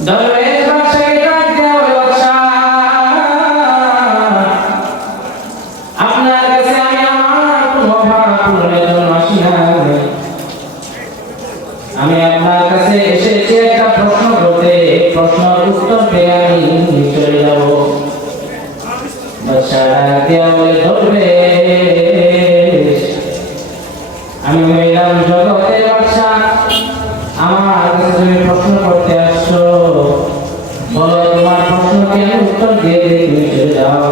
দরবেশ বাদশাকে ডাক দেয়া হলো, বাদশা, আপনার কাছে আমি আমার কোনো অভাব পূরণের জন্য আসি নাই, আমি আপনার কাছে এসেছি একটা প্রশ্ন করতে, প্রশ্নের উত্তর পেয়ে আমি চলে যাব। বাদশা ডাক দেয়া বলে, দরবেশ, আমি হইলাম জগতের বাদশা, আমার কাছে তুমি প্রশ্ন করতে আসছো, বলো তোমার প্রশ্নকে আমি উত্তর দিয়ে দিই, তুমি চলে যাও।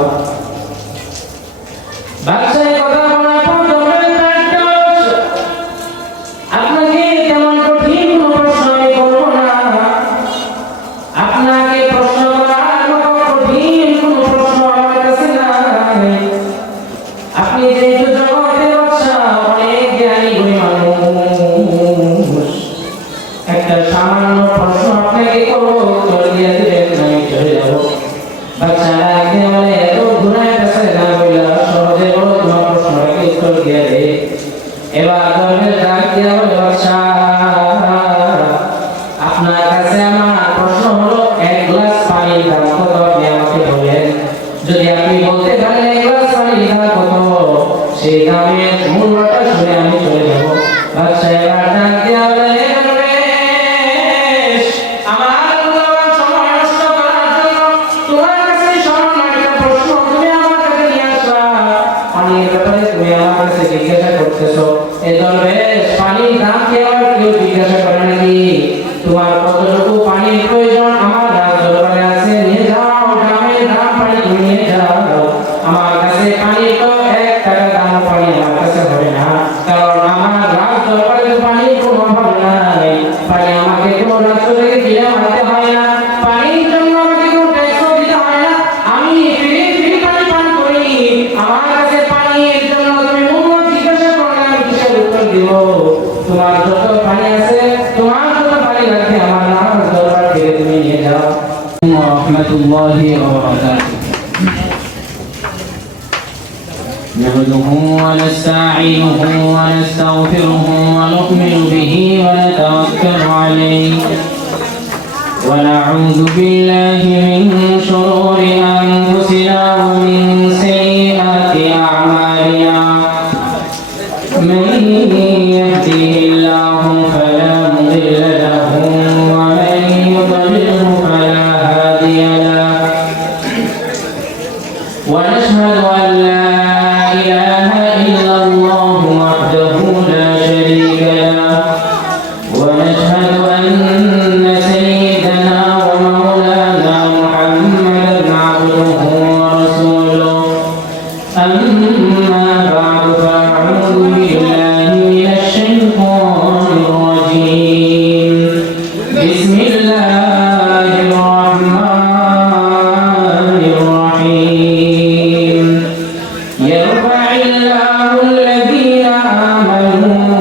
বাদশা এই কথা বলার পর দরবেশ ডাক দেয়া, আপনাকে তেমন কঠিন কোনো প্রশ্ন আমি করবো না, আপনাকে প্রশ্ন করার মতো কঠিন কোনো প্রশ্ন আমার কাছে নাই, আপনি যেহেতু জগতের বাদশা, অনেক জ্ঞানী গুণী মানুষ, একটা সামান্য প্রশ্ন আপনাকে করবো, উত্তর দিয়ে দিবেন, আমি চলে যাব। বাদশা ডাকতে বলে, এত ঘুরায় পেছায় না বইলা সহজে বলো তোমার প্রশ্নটাকে উত্তর দিয়ে দে। এবার দরবেশ ডাক দিয়ে বলে, বাদশা, আপনার কাছে আমার প্রশ্ন হলো এক গ্লাস পানির দাম কত, আপনি আমাকে বলেন। যদি আপনি বলতে পারেন এক গ্লাস পানির দাম কত, সেই দামের মূল্যটা শুনে আমি চলে যাব। বাদশা এবার ডাক দিয়ে বলে, দরবেশ, আমার মূল্যবান সময় নষ্ট করার জন্য তোমার কাছে সামান্য একটা প্রশ্ন তুমি আমার কাছে নিয়ে আসলা, পানির ব্যাপারে তুমি আমার কাছে জিজ্ঞাসা করতেছো। এই দরবেশ, পানির দাম কি আবার কেউ জিজ্ঞাসা করে নাকি? তোমার কতটুকু পানির প্রয়োজন আমার রাজ দরবারে আছে, নিয়ে যাও, গ্রামের দাম পানি তুমি নিয়ে যাও। আমার কাছে পানি তো 1 টাকা দাম পানি আমার কাছে হবে না, কারণ আমার রাজ দরবারে তো পানির কোনো অভাব নাই, পানি আমাকে কোনো রাজ্য থেকে কিনে আনতে হয় না, পানির জন্য আমাকে কোনো ট্যাক্সও দিতে হয় না, আমি ফ্রি পানি পান করি। আমার কাছে পানির জন্য তুমি মূল্য জিজ্ঞাসা করলে আমি কিসের উত্তর দিব? তোমার যত পানি আছে, তোমার যত পানি লাগবে আমার রাজ দরবার থেকে তুমি নিয়ে যাও। রাহমাতুল্লাহি ওয়া বারাকাতুহু। نحمده ونستعينه ونستغفره ونؤمن به ونتوكل عليه ونعوذ بالله من شرور أنفسنا ومن سيئات أعمالنا من يهده الله فلا مضل له ومن يضلله فلا هادي له ونشهد أن لا إله إلا الله وحده لا شريك له ونشهد أن سيدنا ومولانا محمدا عبده ورسوله أما بعد فأعوذ بالله من الشيطان الرجيم بسم الله الرحمن الرحيم يرفع الله الذين آمنوا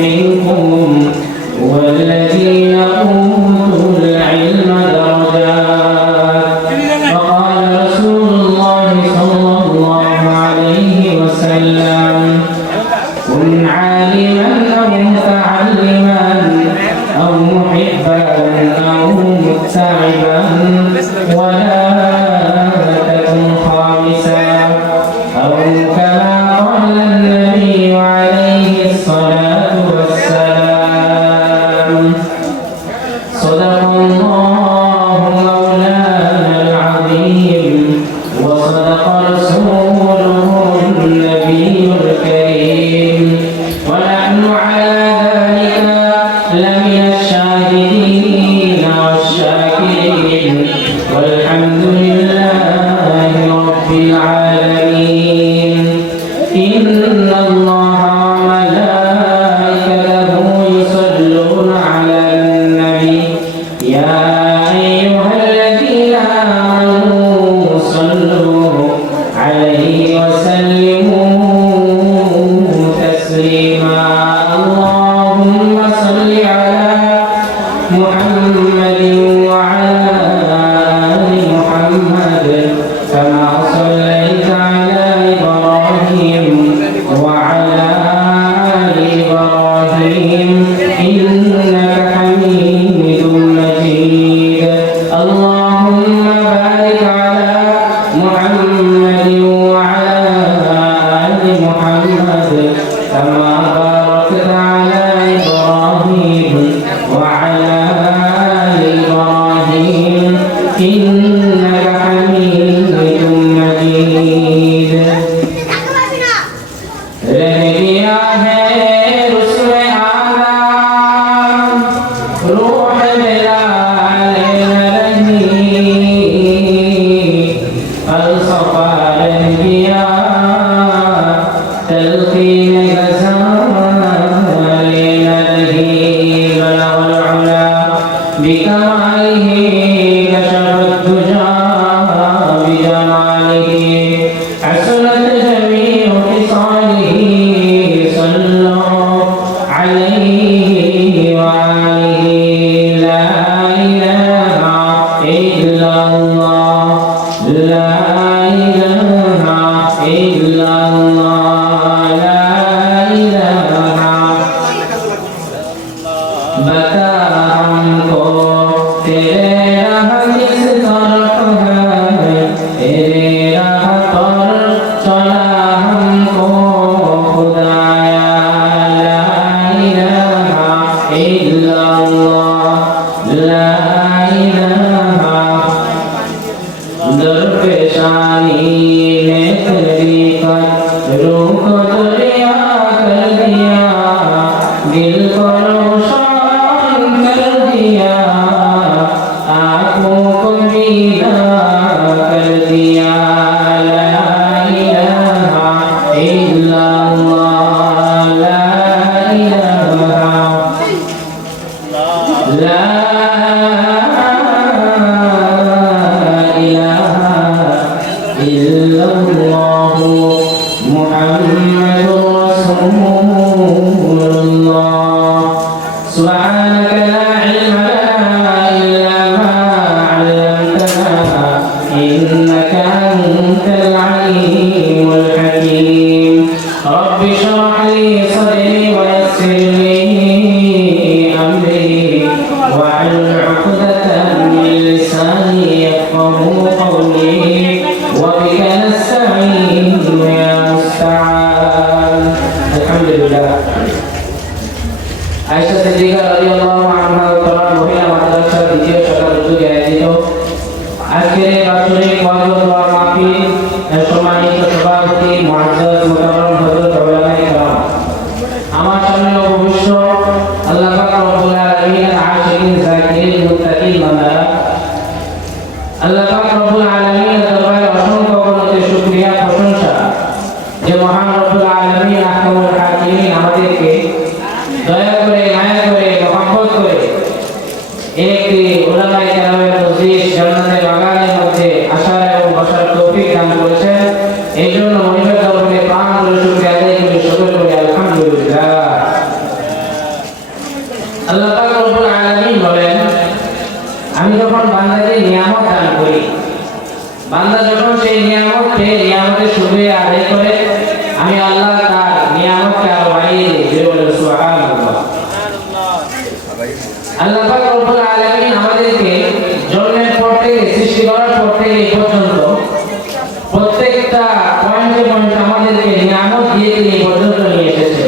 منكم والذين أوتوا العلم درجات وقال رسول الله صلى الله عليه وسلم كن عالما أو متعلما أو محبا أو متعبا ولا تكن خامسا أو كما قال النبي عليه الصلاة والسلام صدق الله مولانا العظيم وصدق رسوله النبي الكريم ونحن على ذلك لمن الشاهدين والشاكرين والحمد لله رب العالمين إن الله وملائكته يصلون على النبي يا أيها الذين آمنوا صلوا عليه وسلموا تسليما اللهم صل على محمد وعلى آل محمد كما صليت على إبراهيم وعلى آل إبراهيم إنك حميد مجيد كماله كشف الدجى بجماله حسنت جميع خصاله صلوا عليه وآله لا إله إلا الله لا إله إلا الله لا إله बता हमको तेरे राह किस तरफ है तेरे राह पर चला हमको खुदाया ला इलाहा इल्लल्लाह ला इलाहा दरपेशानी में तेरी कद रूह को दरिया कर दिया दिल को रोशन कर दिया आँखों को नीला कर दिया ला इलाहा इल्लल्लाह ला इलाहा ला इल्लल्लाह मुहम्मदुर रसूलुल्लाह सुब्हानक ला इल्म लना इल्ला मा 'allamtana innaka antal alimul hakim rabbi shrah li sadri wa yassir li amri wahlul 'uqdatan min lisani yafqahu qawli wa bika nasta'in ya musta'an alhamdulillah Ayesha Siddika রাদিয়াল্লাহু আনহা তোমার মহিলা মাদ্রাসার দ্বিতীয় শাখার উদ্যোগে আয়োজিত আজকের এই বাৎসরিক ওয়াজ ও দোয়া মাহফিল সম্মানিত সভাপতি মুআজ্জাজ মুতারাম হযরত উলামায়ে কেরাম আমার সামনে অবশ্য আল্লাহ পাক রব্বুল আলামিনের আশিকিন যাকিরিন মুত্তাকিন বান্দারা আল্লাহ পাক রব্বুল আলামিনের দরবারে অসংখ্য অগণিত শুকরিয়া প্রশংসা যে মহান রব্বুল আলামিন আহকামুল হাকিমিন আমাদেরকে দয়া করে মায়া করে মহব্বত করে একটি উলামায়ে কেরামের মজলিস জান্নাতের বাগানের মধ্যে আসার এবং বসার তৌফিক দান করেছেন এই জন্য মনিবের দরবারে প্রাণ ভরে শুকরিয়া আদায় করে সকল করে আলহামদুলিল্লাহ আল্লাহ পাক রব্বুল আলামিন বলেন আমি যখন বান্দাকে নিয়ামত দান করি বান্দা যখন সেই নিয়ামত পেয়ে নিয়ামতের শুকরিয়া আদায় করে আমি আল্লাহ তার নিয়ামতকে আরো বাড়িয়ে দিই বলে সুবহানাল্লাহ আল্লাহ পাক রব্বুল আলামিন আমাদেরকে জন্মের পর থেকে সৃষ্টি করার পর থেকে এই পর্যন্ত প্রত্যেকটা পয়েন্টে পয়েন্টে আমাদেরকে নিয়ামত দিয়ে এই পর্যন্ত নিয়ে এসেছে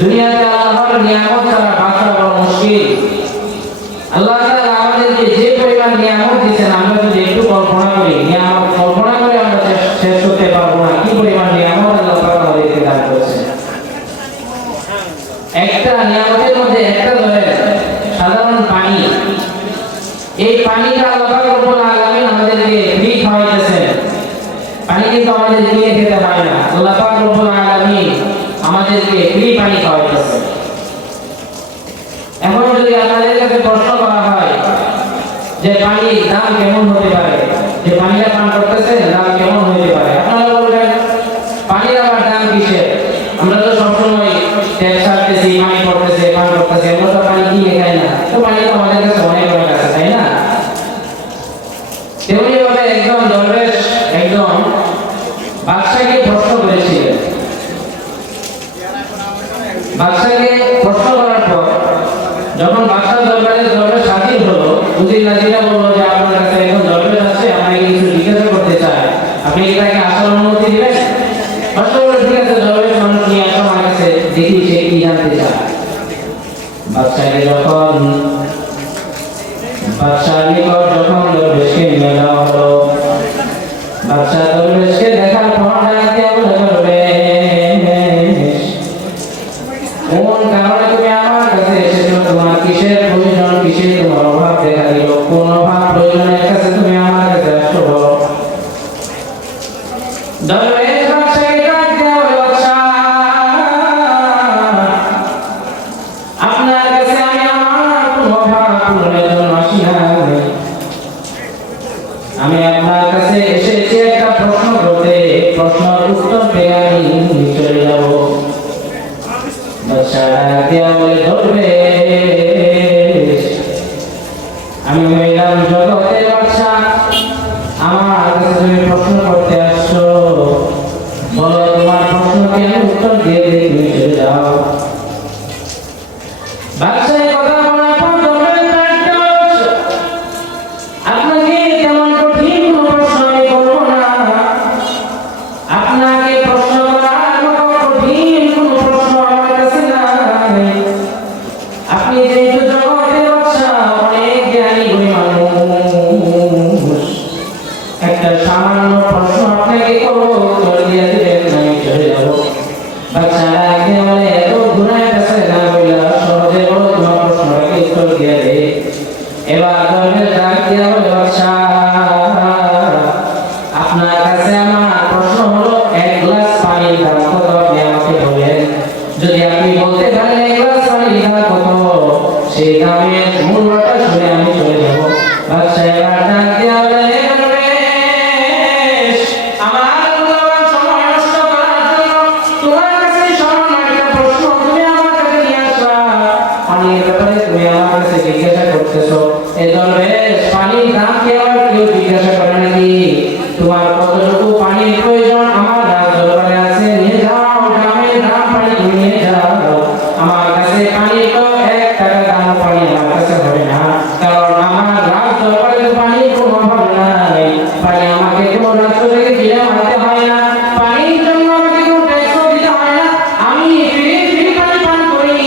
দুনিয়াতে আল্লাহর নিয়ামত ছাড়া বাঁচা বড় মুশকিল আল্লাহ তাআলা আমাদেরকে যে পরিমাণ নিয়ামত দিয়েছেন আমরা যদি একটু কল্পনা করি নিয়ামত কল্পনা করে আমরা শেষ করতে পারবো না কি পরিমাণ নিয়ামত আল্লাহ পাক আমাদেরকে দান করেছেন একটা নিয়ামতের মধ্যে একটা ধরে সাধারণ পানি এই পানিটা আল্লাহ পাক রব্বুল আলামিন আমাদেরকে ফ্রি খাওয়াইতেছেন পানি কিন্তু আমাদের কিনে খেতে হয় না আল্লাহ পাক রব্বুল আলামিন আমাদেরকে ফ্রি পানি খাওয়াইতেছেন এখন যদি আপনাদের কাছে প্রশ্ন করা হয় যে পানির দাম কেমন হতে পারে যে পানিটা পান করতেছেন দাম কেমন হতে পারে আপনারা বলবেন পানির আবার দাম কিসের আমরা তো সবসময় তেল ছাড়তেছি পানি পড়তেছে পান করতেছি আমরা তো পানি কিনে খাই না তো পানি তো আমাদের কাছে অনেক অনেক আছে তাই না তেমনি ভাবে একদম দরবেশ একদম বাদশাকে প্রশ্ন করেছিলেন বাদশাকে প্রশ্ন করার পর যখন বাদশাহ দরবারে দরবেশ হাজির হলো উজির নাজিরা বলল যে আপনার কাছে একজন দরবেশ আছে আপনাকে কিছু জিজ্ঞাসা করতে চায় আপনি কি তাকে আসার অনুমতি দিবেন বাদশাহ বলল ঠিক আছে দরবেশ মানুষ নিয়ে আসো আমার কাছে দেখি সে কি জানতে চায় বাদশাহকে যখন বাদশাহ নিকট যখন দরবেশকে নিয়ে যাওয়া হলো বাদশাহ দরবেশকে দেখার পর ডাকতে বলবে কোন কারণে তুমি আমার কাছে এসেছো তোমার কিসের প্রয়োজন কিসের তোমার অভাব দেখা দিল কোন অভাব প্রয়োজনের কাছে তুমি আমার কাছে আসছো বলো দরবেশ বাদশাহকে ডাকতে বলে বাদশাহ আপনার কাছে আমি আমার কোন অভাব পূরণের জন্য আমি হইলাম জগতের বাদশা, আমার কাছে তুমি প্রশ্ন করতে আসছো, বলো তোমার প্রশ্নকে আমি উত্তর দিয়ে দিই, তুমি চলে যাও। বাদশা এই কথা বলার পর দরবারে ডাকতে বলছে, আপনাকে তেমন কঠিন কোনো প্রশ্ন আমি করবো না, আপনাকে প্রশ্ন করার মতো কঠিন কোনো প্রশ্ন আমার কাছে নাই। আপনি যেহেতু জগতের বাদশা, অনেক জ্ঞানী গুণী মানুষ, একটা সামান্য প্রশ্ন আপনাকে করবো, উত্তর দিয়ে দিবেন, আমি চলে যাবো। বাদশা ডাকতে বলে, এত ঘুরায় কাছে না বললা, সহজে বলো তোমার প্রশ্নটাকে উত্তর দিয়ে দে। এবার দরবেশ ডাক দিয়ে বলে, বাদশা আপনার কাছে আমার প্রশ্ন হলো, এক গ্লাস পানির দাম কত আপনি আমাকে বলেন। যদি আপনি বলতে পারেন এক গ্লাস পানির দাম কত, সেই দামের মূল্যটা শুনে আমি চলে যাব। বাদশা এবার ডাক দিয়ে বলে, দরবেশ আমার মূল্যবান সময় নষ্ট করার জন্য তোমার কাছে সামান্য একটা প্রশ্ন তুমি আমার কাছে নিয়ে আসলা, পানির ব্যাপারে তুমি আমার কাছে জিজ্ঞাসা করতেছো। এই দরবেশ পানির দাম কি আবার কেউ জিজ্ঞাসা করে নাকি? তোমার কতটুকু পানির প্রয়োজন আমার রাজ দরবারে আছে, নিয়ে যাও, গ্রামের দাম পানি তুমি নিয়ে যাও। আমার কাছে পানি তো 1 টাকা দাম পানি আমার কাছে হবে না, কারণ আমার রাজ দরবারে তো পানির কোনো অভাব নাই। পানি আমাকে কোনো রাজ্য থেকে কিনে আনতে হয় না, পানির জন্য আমাকে কোনো ট্যাক্সও দিতে হয় না, আমি ফ্রি পানি পান করি।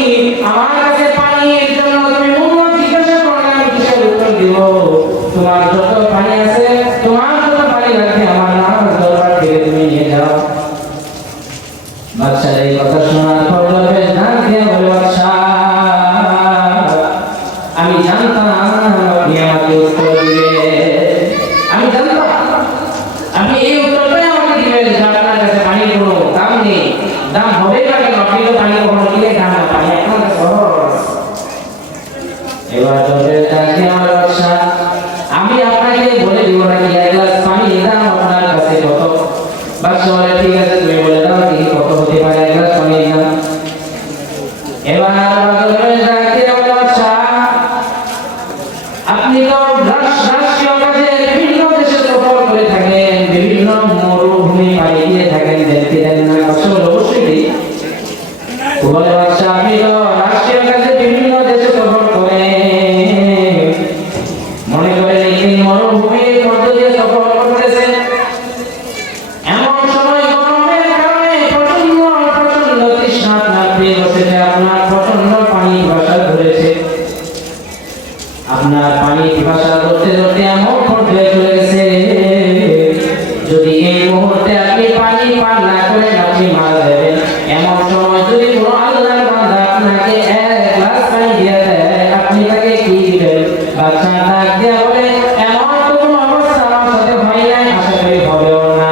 আমার কাছে পানির জন্য তুমি মূল্য জিজ্ঞাসা করলে আমি কিসের উত্তর দিব? তোমার যত পানি আছে, তোমার যত পানি লাগবে আমার রাজ দরবার থেকে তুমি নিয়ে যাও। বাদশার এই কথা শোনার পর দরবেশ ডাক দিয়ে বলে, বাদশা আমি জানতাম আপনি আমাকে উত্তর দিবেন, আমি জানতাম আপনি এই উত্তরটাই আমাকে দিবেন যে আপনার কাছে পানির কোনো দাম নেই। দাম হবে না কেন? আপনি তো পানি কখনো কিনে খান না, পানি আপনার কাছে সহজ। এবার দরবেশ ডাক দিয়ে আমার, বাদশা আমি আপনাকে বলে দিব নাকি এক গ্লাস পানির দাম আপনার কাছে কত? বাদশা বলে, ঠিক আছে তুমি বলে দাও কি কত হতে পারে এক গ্লাস পানির দাম। এবার দরবেশ ডাক দিয়ে বলে, বাদশা আপনি তো রাষ্ট্রীয় কাজে বিভিন্ন দেশে সফর করে থাকেন, বিভিন্ন মরুভূমি পাড়ি দিয়ে থাকেন, দেখতে দেন না? অবশ্যই দিই। বলে, বাদশা আপনি তো রাষ্ট্রীয় কাজে বিভিন্ন দেশে সফর করেন, মনে করেন এই মরুভূমির মধ্য দিয়ে সফর করতেছেন, এমন সময় গরমের কারণে প্রচন্ড তৃষ্ণা আপনার পেয়ে বসেছে, আপনার প্রচন্ড পানি পিপাসা ধরেছে। আপনার পানি পিপাসা ধরতে ধরতে এমন পর্যায়ে চলে গেছে, যদি এই মুহূর্তে আপনি পানি পান না করেন আপনি মারা যাবেন। এমন সময় যদি কোনো আল্লাহর বান্দা আপনাকে 1 গ্লাস পানি দিয়ে দেয়, আপনি তাকে কি দিবেন? বাদশা ডাক দিয়ে বলে, এমন তো কোনো অবস্থা আমার সাথে হয় নাই, আশা করি হবেও না।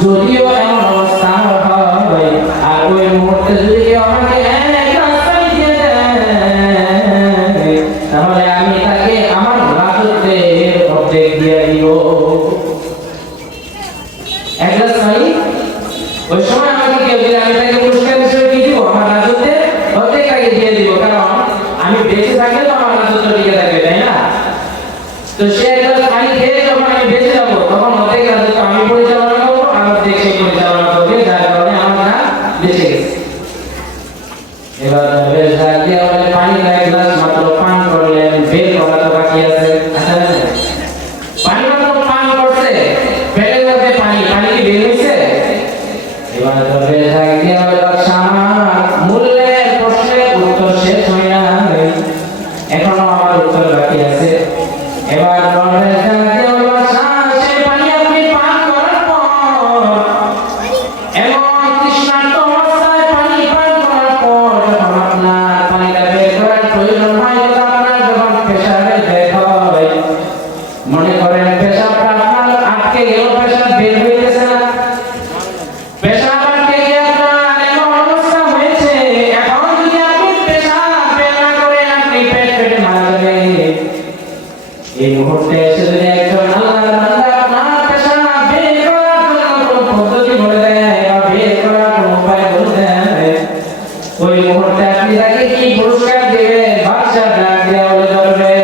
যদিও এমন অবস্থা আমার হয়, আর ওই মুহূর্তে যদি কেউ আমাকে 1 গ্লাস পানি দিয়ে দেয়, তাহলে আমি তাকে আমার রাজত্বের অর্ধেক দিয়ে দিব। 1 গ্লাস পানি ওই সময় আমাকে কেউ দিলে আমি তাকে পুরস্কার হিসেবে কি দিব? আমার রাজত্বের অর্ধেক আগে দিয়ে দিব, কারণ আমি বেঁচে থাকলে তো আমার রাজত্ব টিকে থাকবে, তাই না? তো সে 1 গ্লাস পানি খেয়ে যখন আমি বেঁচে যাবো, তখন অর্ধেক রাজত্ব আমি পরিচালনা করবো, আর অর্ধেক সে পরিচালনা করবে, যার কারণে আমরা বেঁচে গেছি। এবার দরবেশ ডাক দিয়ে বলে, পানি 1 গ্লাস মাত্র পান করলেন, বের করা তো বাকি আছে। আচ্ছা পানি মাত্র পান করছে, পেটের মধ্যে পানি কি বের হয়েছে? এবার দরবেশ ডাক দিয়ে বলে, বাদশা আমার মূল্যের প্রশ্নের উত্তর শেষ হয় নাই, এখনো আমার উত্তর বাকি আছে। এবার দরবেশ ডাক দিয়ে বলে, বাদশা সেই পানি আপনি পান করার পর, এমন তৃষ্ণার্ত অবস্থায় পানি পান করার পর যখন আপনার পানিটা বের করার প্রয়োজন হয়, আপনার যখন পেশাবের বের হয়, মনে করেন পেশাবটা আপনার আটকে গেল, পেশাব বের হইতেছে না, পেশাব আটকে গিয়ে আপনার এমন অবস্থা হয়েছে, এখন যদি আপনি পেশাব বের না করেন আপনি পেটে মারা যাবেন। এই মুহূর্তে এসে যদি একজন আল্লাহর বান্দা আপনার পেশাব বের করার জন্য কোনো পদ্ধতি বলে দেয় বা বের করার কোনো উপায় বলে দেয়, ওই মুহূর্তে আপনি তাকে কি পুরস্কার দিবেন? বাদশা ডাক দিয়ে বলে, দরবেশ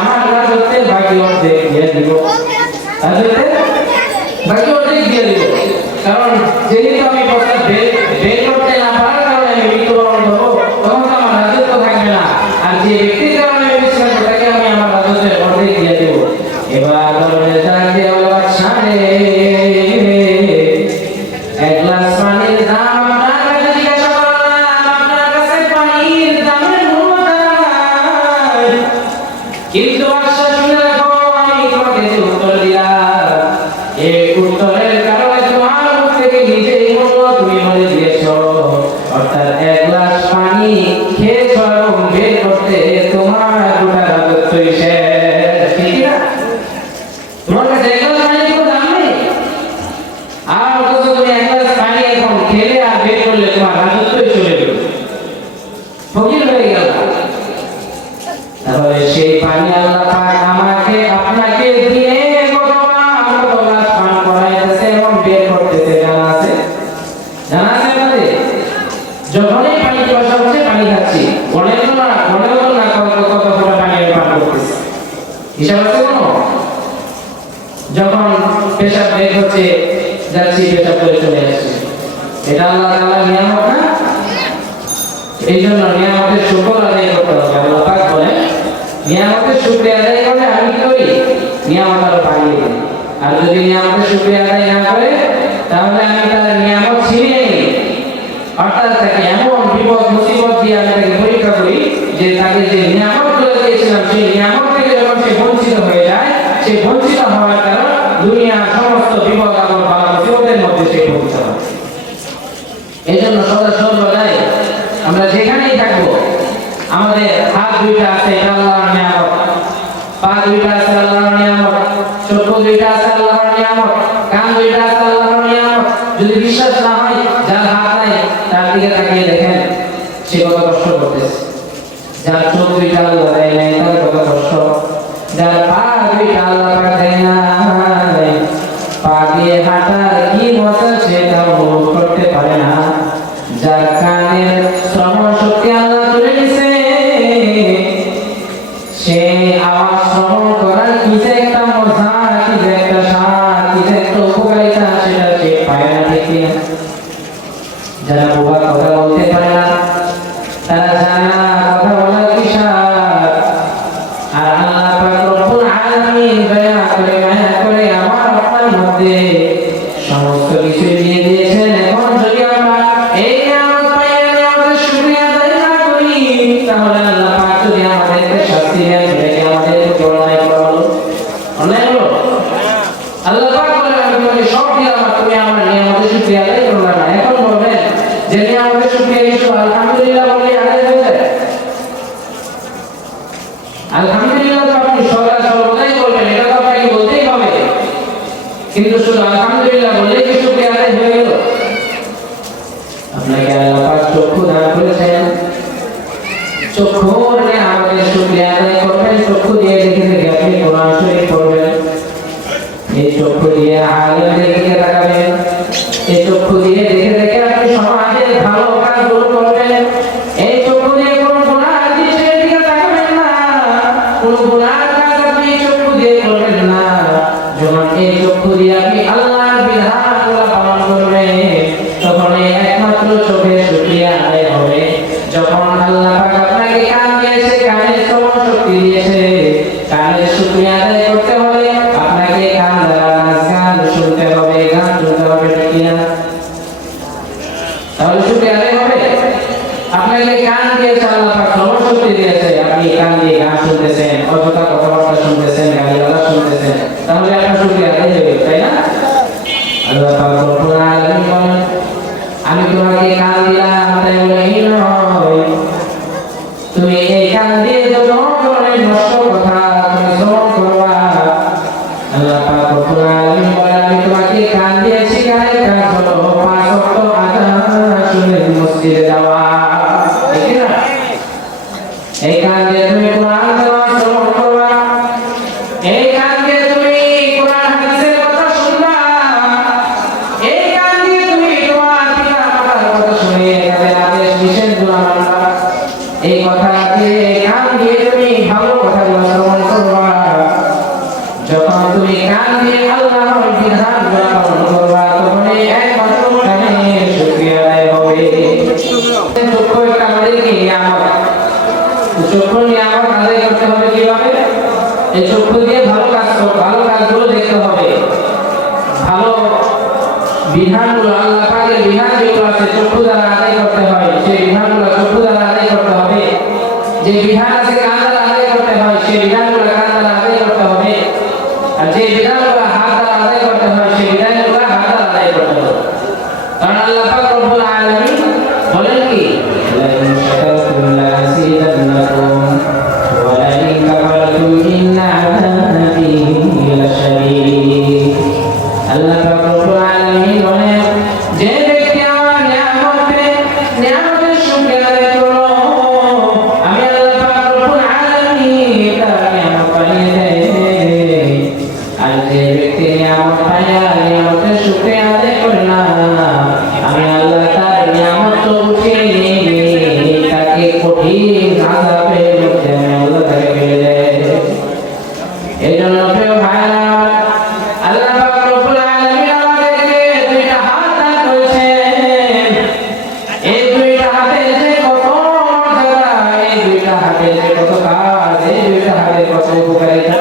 আমার রাজত্বের বাকি অর্ধেক দিয়ে দিব, বাকি অর্ধেক দিয়ে দিব। কারণ যেহেতু আমি প্রস্তাব বের করতে না পারার কারণে আমি মৃত্যুবরণ করবো, তখন তো আমার রাজত্ব থাকবে না। আর যে ব্যক্তির কারণে আমি বিচ্ছিন্ন তাকে আমি আমার রাজত্বের অর্ধেক দিয়ে দেব। এবার এক গ্লাস পানির দাম আপনার কাছে জিজ্ঞাসা করলাম, আপনার কাছে পানির দামের মূল্য নাই, কিন্তু আশা শুনে রাখো আমি তোমাকে যে উত্তর দিলাম এই উত্তরের কারণে তোমার মুখ থেকে নিজেই মূল্য তুমি বলে দিয়েছো। অর্থাৎ এক গ্লাস পানি খেয়েছ এবং বের করতে তোমার গোটা রাজত্বই শেষ, ঠিক না? তোমার কাছে এক গ্লাস পানি কোনো দাম নেই, আর অথচ তুমি এক গ্লাস পানি এখন খেলে আর বের করলে তোমার রাজত্বই চলে গেল, ফকির হয়ে গেল। তাহলে সেই পানি আল্লাহ পাক আমাকে আপনাকে দিয়ে কত গ্লাস পান করাইতেছে এবং বের করতেছে, জানা আছে? জানা আছে আপনাদের? যখনই পানি পিপাসা হচ্ছে পানি খাচ্ছি, মনে হলো না কত ফোঁটা পানি আমি পান করতেছি, হিসাব আছে কোনো? যখন পেশাব বের হচ্ছে যাচ্ছি, পেশাব করে চলে আসছি, এটা আল্লাহ তাআলার নিয়ামত না? এই জন্য নিয়ামতের শুকর আদায় করতে হবে। আল্লাহ পাক বলেন নিয়ামতের শুকরিয়া আদায় করলে আমি কি করি? নিয়ামত আরো বাড়িয়ে দিই। আর যদি নিয়ামতের শুকরিয়া আদায় না করে তাহলে আমি তার নিয়ামত ছিনিয়ে নিই, অর্থাৎ তাকে এমন বিপদ মুসিবত দিয়ে আমি তাকে পরীক্ষা করি যে তাকে যে নিয়ামতগুলো দিয়েছিলাম সেই নিয়ামত থেকে যখন সে বঞ্চিত হয়ে যায়, সে বঞ্চিত হওয়ার কারণ দুনিয়ার সমস্ত বিপদ এবং বালা মুসিবতের মধ্যে সে পতিত হয়। এই জন্য সদা সর্বদাই আমরা যেখানেই থাকবো আমাদের হাত দুইটা আছে এটা আল্লাহর নিয়ামত, পা দুইটা আছে আল্লাহর নিয়ামত, চক্ষু দুইটা আছে আল্লাহর নিয়ামত, কান দুইটা আছে আল্লাহর নিয়ামত। যদি বিশ্বাস না হয় যার হাত নাই তার দিকে তাকিয়ে দেখেন সে কত কষ্ট করতেছে। যার চোখ দুইটা আল্লাহ দেয় নাই তার কত কষ্ট, যার পা দুইটা আল্লাহ পাক দেয় নাই, পা দিয়ে হাঁটার কি মজা সেটা অনুভব করতে পারে না। যার কানের শ্রবণ শক্তি আল্লাহ তুলে দিয়েছে, সে আওয়াজ শ্রবণ করার কি যে একটা মজা, কি যে একটা স্বাদ, কি যে একটা উপকারিতা সেটা সে পায় না, ঠিক না? যারা বোবা কথা বলতে পারে না তারা জানে না কথা বলার কি স্বাদ। আর আল্লাহ পাক রব্বুল আলামিন দয়া করে মায়া করে আমার আপনার মধ্যে সমস্ত কিছু দিয়ে দিয়েছেন। এখন যদি আমরা এই নিয়ামত পাইয়ে আমাদের শুকরিয়া আদায় না করি তাহলে আল্লাহ পাক যদি আমাদেরকে শাস্তি দেন, এটাকে আমাদেরকে অন্যায় করা হলো, অন্যায় হলো। আল্লাহ পাক বলেন আমি তোমাকে সব দিলাম আর তুমি আমার নিয়ামতের শুকরিয়া আদায় করলে না। এখন বলবেন যে নিয়ামতের শুকরিয়া কিছু আলহামদুলিল্লাহ বলে আদায় হয়ে যায়। আলহামদুলিল্লাহ তো আপনি সর্বদাই বলবেন, এটা তো আপনাকে বলতেই হবে, কিন্তু শুধু আলহামদুলিল্লাহ বললেই কি শুকরিয়া আদায় হয়ে গেল? আপনাকে আল্লাহ পাক চক্ষু দান করেছেন, চক্ষু নিয়ে আমাদের শুকরিয়া আদায় করবেন। চক্ষু দিয়ে দেখে দেখে আপনি কোরআন শরীফ পড়বেন, এই চক্ষু দিয়ে আলেমদের দিকে তাকাবেন, এই চক্ষু দিয়ে দেখে দেখে আপনি সমাজের ভালো কাজগুলো করবেন। এই চক্ষু দিয়ে কোনো গুনাহ জিনিসের দিকে তাকাবেন না, কোনো গুনাহ কাজ আপনি চক্ষু দিয়ে করবেন না। যখন এই চক্ষু দিয়ে আপনি আল্লাহর বিধানগুলো পালন করবেন তখন এই একমাত্র চোখের শুকরিয়া আদায় হবে। যখন আল্লাহ পাক আপনাকে কান দিয়েছে, কানের শ্রবণ শক্তি দিয়েছে, কানের শুকরিয়া আদায় করতে হবে। আপনাকে কান দ্বারা নাচ গান শুনতে হবে, গান শুনতে হবে, ঠিক না? তাহলে শুকরিয়া আদায় হবে। আপনাকে কান দিয়েছে আল্লাহ পাক, শ্রবণ শক্তি দিয়েছে, আপনি কান দিয়ে গান শুনতেছেন, অযথা কথাবার্তা শুনতেছেন, গালিগালাজ শুনতেছেন, তাহলে আপনার শুকরিয়া আদায় হয়ে গেল, তাই না? আল্লাহ পাক রব্বুল আলামিন বলেন আমি তোমাকে কান দিলাম তাই বলে এই নয়, তুমি এই কান দিয়ে যত ধরনের নষ্ট কথা তুমি শ্রবণ করবা। আল্লাহ পাক রব্বুল আলামিন বলেন আমি তোমাকে কান দিয়েছি, কানের কাজ হলো 5 ওয়াক্ত আযান শুনে মসজিদে যাওয়া, ঠিক না? এই কান দিয়ে তুমি কোরআন তেলাওয়াত শ্রবণ করবা, এই কান দিয়ে তুমি কোরআন হাদিসের কথা শুনবা, এই কান দিয়ে তুমি তোমার পিতা মাতার কথা শুনে তাদের আদেশ নিষেধগুলো মানবা, এই কথা দিয়ে কান দিয়ে তুমি ভালো কথাগুলো শ্রবণ করবা। এই চক্ষু দিয়ে ভালো কাজগুলো দেখতে হবে, ভালো বিধানগুলো আল্লাহ পাকের বিধান যেগুলো আছে চক্ষু দ্বারা আদায় করতে হয়, সেই বিধানগুলো চক্ষু দ্বারা আদায় করতে হবে। যে বিধান আছে কান দ্বারা আদায় করতে হয়, সেই বিধানগুলো কান দ্বারা আদায় করতে হবে। আর যে বিধানগুলো হাত দ্বারা আদায় করতে হয়, সেই বিধানগুলো হাত দ্বারা আদায় করতে হবে। কারণ আল্লাহ পাক রব্বুল আলামিন বলেন কি, লাইন শাকারতুম লাযিদান্নাকুম ওয়া লাইন কাফারতুম ইন্না আযাবি লাশাদীদ। আল্লাহ পাক রব্বুল আলামিন বলেন, যে ব্যক্তি আমার নিয়ামতের শুকরিয়া আদায় করলো, আমি আল্লাহ পাক রব্বুল আলামিন তার নিয়ামত বাড়িয়ে দেই। আর যে ব্যক্তি নিয়ামতের শুকরিয়া আদায় করে না, আমি আল্লাহ তার নিয়ামত উঠিয়ে নিয়ে তাকে কঠিন আযাবের মধ্যে আল্লাহ তাকে ফেলে দেয়। এই জন্য প্রিয় ভাইরা, আল্লাহ পাক রব্বুল আলামিন আমাদেরকে দুইটা হাত দান করেছেন। এই দুইটা হাতের যে কত মর্যাদা, এই দুইটা হাতের যে কত কাজ, এই দুইটা হাতের কত উপকারিতা,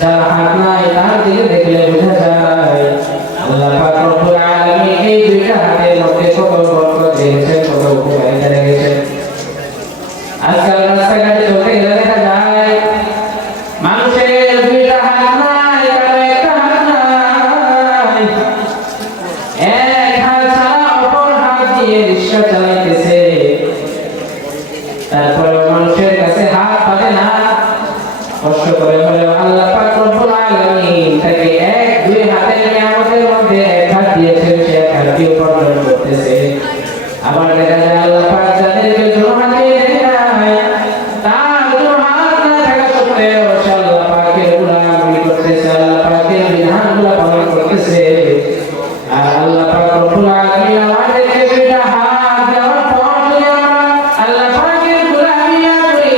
যার হাত নাই তার দিকে দেখলে বোঝা যায় আল্লাহ পাক রব্বুল আলামিন এই দুইটা হাতের মধ্যে কত বরকত দিয়েছেন, কত উপকারিতা রেখেছেন। আজকাল রাস্তাঘাটে চলতে গেলে দেখা যায় মানুষের দুইটা হাত নাই, কারো একটা হাত নাই, এক হাত ছাড়া অপর হাত দিয়ে রিক্সা চালাইতেছে। তারপরে মানুষের কাছে হাত পাবে না, কষ্ট করে হলেও আল্লাহ পাক রব্বুল আলামিন তাকে এক দুই হাতের নিয়ামতের মধ্যে এক হাত দিয়েছেন, সে এক হাত দিয়ে উপার্জন করতেছে। আবার দেখা যায় আল্লাহ পাক যাদেরকে দুই হাত দিয়ে দেয়, তার দুই হাত না থাকা সত্ত্বেও সে আল্লাহ পাকের গোলামি করতেছে, আল্লাহ পাকের বিধানগুলো পালন করতেছে। আর আল্লাহ পাক রব্বুল আলামিন আমাদেরকে দুইটা হাত দেওয়ার পর যদি আমরা আল্লাহ পাকের গোলামি না করি,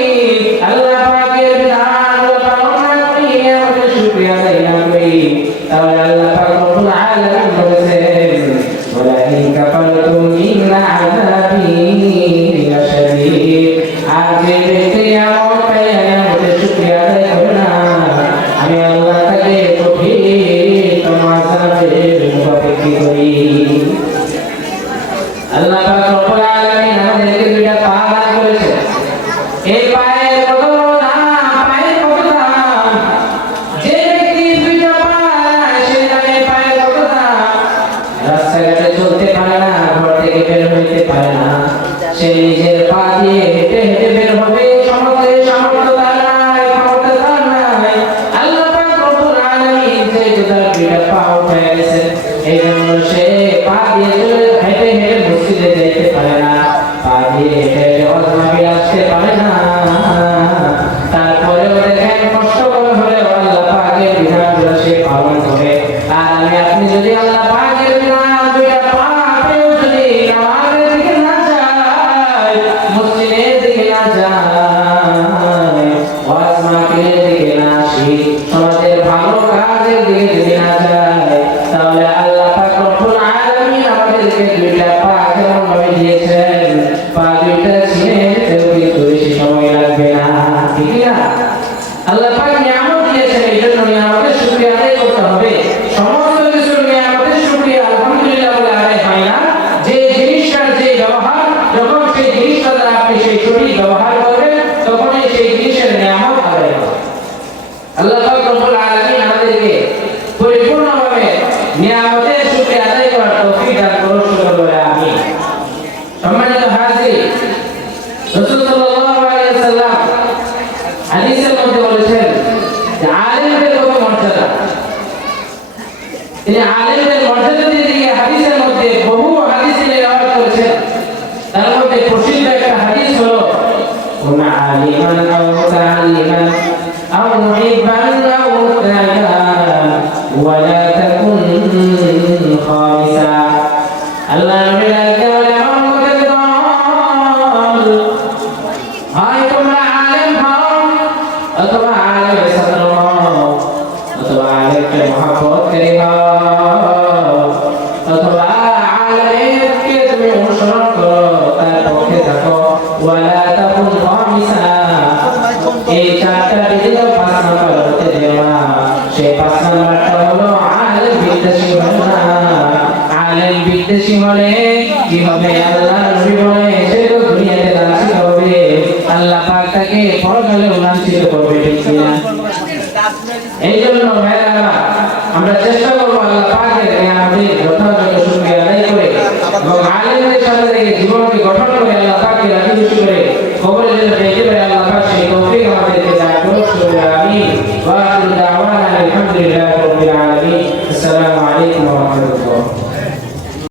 আল্লাহ পাকের বিধানগুলো পালন না করি, আমাদের শুকরিয়া আদায় না করি, তাহলে আল্লাহ পাক রব্বুল আলামিন বলেছেন, ওয়ালাইন কাফারতুম ইন্না আযাবি লাশাদীদ। আর যে ব্যক্তি আমার পায় আমাদের শুকরিয়া আদায় করে না, আমি আল্লাহ তাকে কঠিনতম আযাবের মুখাপেক্ষী করি। আল্লাহ পাক রব্বুল আলামিন আমাদেরকে দুইটা পা দান করেছেন। এই পায়ের কত দাম, পায়ের কত দাম, যে ব্যক্তি দুইটা পা সে জানে পায়ের কত দাম। রাস্তাঘাটে চলতে পারে না, ঘর থেকে বের হইতে পারে না, সে নিজের পা দিয়ে হেঁটে হেঁটে বের হবে, সামর্থ্য তার নাই, ক্ষমতা তার নাই। আল্লাহ পাক রব্বুল আলামিন যেহেতু তার দুইটা পা উঠে গেছেন, এই জন্য সে পা দিয়ে হেঁটে হেঁটে মসজিদে যাইতে পারে না, পা দিয়ে হেঁটে হেঁটে ওয়াজ মাহফিল আসতে পারে না। তারপরেও দেখেন কষ্ট করে হলেও আল্লাহ পাকের বিধানগুলো সে পালন করে। আর আমি আপনি যদি আল্লাহ পাকের বিধান দুইটা পা পেয়েও যদি নামাজের দিকে না যাই, মসজিদের দিকে না যাই, ওয়াজ মাহফিলের দিকে না আসি, সমাজের ভালো কাজের দিকে যদি না যাই, তাহলে আল্লাহ পাক রব্বুল আলামিন আমাদেরকে দুইটা পা কেমন ভাবে দিয়েছেন, পা দুইটা ছিঁড়ে যেতেও কিন্তু বেশি সময় লাগবে না, ঠিক না? আল্লাহ পাক নিয়ামত দিয়েছেন, এই জন্য নিয়ামতের শুকরিয়া আদায় করতে হবে। সমস্ত কিছুর নিয়ামতের শুকরিয়া আলহামদুলিল্লাহ বলে আদায় হয় না। যে জিনিসটার যে ব্যবহার, যখন সেই জিনিসটা দ্বারা আপনি সেই সঠিক ব্যবহার করবেন, তখনই সেই জিনিসের নিয়ামত আদায় হবে। আল্লাহ পাক রব্বুল আলামিন আমাদেরকে পরিপূর্ণভাবে নিয়ামতের শুকরিয়া আদায় করার তৌফিক দান করুন, বলে আমিন। সম্মানিত হাজির, রাসূল সাল্লাল্লাহু আলাইহি ওয়াসাল্লাম হাদিসের মধ্যে বলেছেন যে আলেমদের কত মর্যাদা। তিনি আলেমদের মর্যাদা দিয়ে হাদিসের মধ্যে বহু হাদিসে রিওয়ায়াত করেছেন। তার মধ্যে প্রসিদ্ধ একটা হাদিস হলো, কুন আলিমান আও মুতাআল্লিমান আও মুহিব্বান আও মুতাআল্লিমান ওয়া লা তাকুন খামিসা। আল্লাহ নবীর আগে বলে আমার মধ্যে দল, হয় তোমরা আলেম হও অথবা আলেমের ছাত্র হও, অথবা আলেমকে মহব্বত করে হও, অথবা আলেমকে তুমি অনুসরণ করো, তার পক্ষে থাকো। ওয়ালা তাকুন খামিসা, এই চারটা বিধি 5 নম্বর এই জন্য ভাইরা আমরা চেষ্টা করবো আল্লাহ পাকের এই আমাদের যথাযথ শুকরিয়া আদায় করে এবং আলেমদের সাথে থেকে জীবনকে গঠন করে আল্লাহ পাককে রাজি খুশি করে কবরে যেতে পেতে পারে আল্লাহ পাক সেই তৌফিক আমাদেরকে দান করুন। আমিন। ওয়া আখিরু দাওয়ানা আলহামদুলিল্লাহি রাব্বিল আলামিন। আসসালামু আলাইকুম ওয়া রাহমাতুল্লাহ।